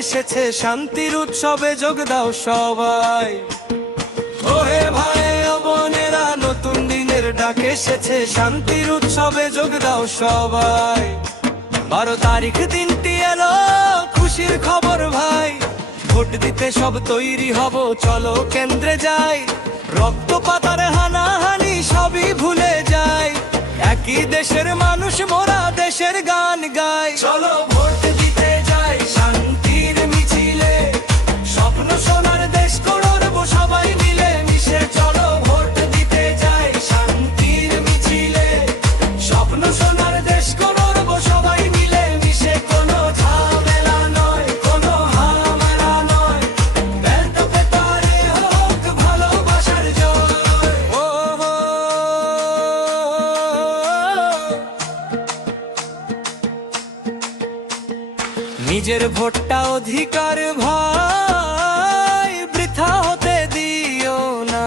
এসেছে, শান্তির উৎসবে যোগ দাও সবাই। ওহে ভাই ও বোনেরা, নতুন দিনের ডাক এসেছে, শান্তির উৎসবে যোগ দাও সবাই। 12 তারিখ দিনটি এলো, খুশির খবর ভাই। ভোট দিতে সব তৈরি হব, চলো কেন্দ্রে যাই। রক্তপাতার হানাহানি সবই ভুলে যাই, একই দেশের মানুষ মোরা, দেশের গান গাই। চলো ভোট দিতে যাই শান্তির মিছিলে, স্বপ্ন সোনার দেশ গড়ব সবাই মিলে মিশে। চলো ভোট দিতে যাই শান্তির মিছিলে, স্বপ্ন সোনার দেশ গড়ব সবাই মিলে মিশে। কোনো ঝামেলা নয়, কোনো হামলা নয়, বেলটো পেপারে হোক ভালোবাসার জয়। ও নিজের ভোটটা অধিকার ভাই, বৃথা হতে দিও না।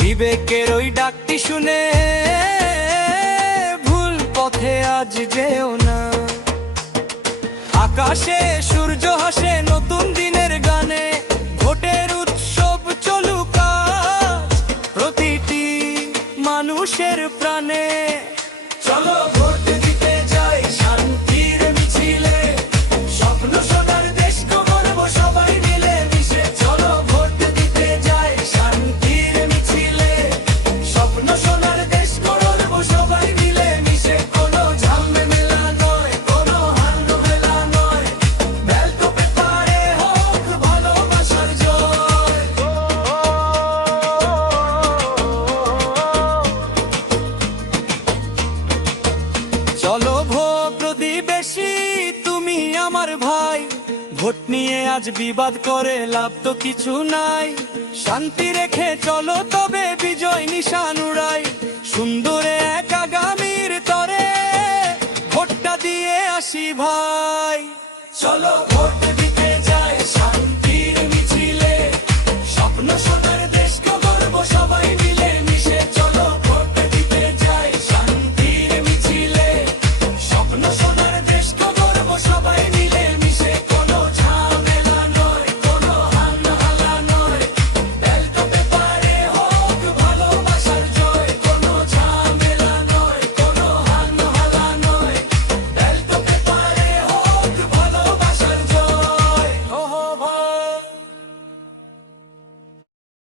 বিবেকের ওই ডাকটি শুনে ভুল পথে আজ যেও না। আকাশে সূর্য হাসে নতুন দিনের গানে, ভোটের উৎসব চলুক আজ প্রতিটি মানুষের প্রাণে। চলো ভোট দিতে যাই শান্তির মিছিলে, স্বপ্ন সোনার দেশ গড়ব সবাই মিলে মিশে। চলো ভোট দিতে যাই শান্তির মিছিলে, স্বপ্ন সোনার দেশ গড়ব সবাই মিলে মিশে। কোনো ঝামেলা নয়, কোনো হাঙ্গামা নয়, বেলটো পেপারে হোক ভালোবাসার জয়। চলো ভোট প্রতিবেশী, তুমি আমার ভাই। ভোট নিয়ে আজ বিবাদ করে লাভ তো কিছু নাই, শান্তি রেখে চলো তবে বিজয় নিশান উড়াই। সুন্দরে এক আগামীর তরে ভোটটা দিয়ে আসি ভাই। চলো।